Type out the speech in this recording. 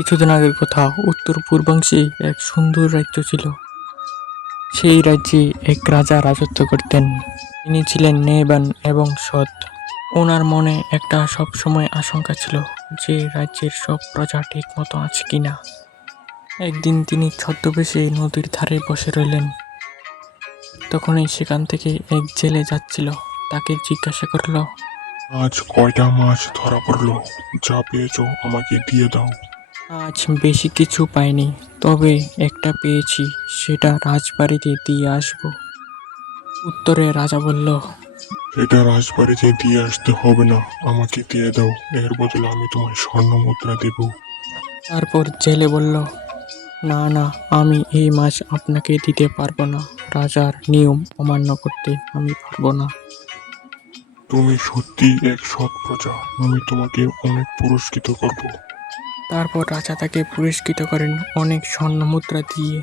কিছুদিন আগের কথা, উত্তর পূর্বাংশে এক সুন্দর রাজ্য ছিল। সেই রাজ্যে এক রাজা রাজত্ব করতেন। তিনি ছিলেন ন্যায়বান এবং সৎ। ওনার মনে একটা সবসময় আশঙ্কা ছিল যে রাজ্যের সব প্রজা ঠিক মতো আছে কিনা। একদিন তিনি ছদ্মবেশে নদীর ধারে বসে রইলেন। তখনই সেখান থেকে এক জেলে যাচ্ছিল। তাকে জিজ্ঞাসা করলো, আজ কয়টা মাছ ধরা পড়লো? যা পেয়েছো আমাকে দিয়ে দাও। আজ বেশি কিছু পাইনি, তবে একটা পেয়েছি, সেটা রাজবাড়িতে দিয়ে আসবো। উত্তরে রাজা বলল, এটা রাজবাড়িতে দিয়ে আসতে হবে না, আমাকে দিয়ে দাও। এর বদলে আমি তোমায় স্বর্ণ মুদ্রা দেব। তারপর জেলে বলল, না না, আমি এই মাছ আপনাকে দিতে পারবো না। রাজার নিয়ম অমান্য করতে আমি পারবো না। তুমি সত্যিই এক সৎ প্রজা, আমি তোমাকে অনেক পুরস্কৃত করব। তারপর রাজা তাকে পুরস্কৃত করেন অনেক স্বর্ণ মুদ্রা দিয়ে।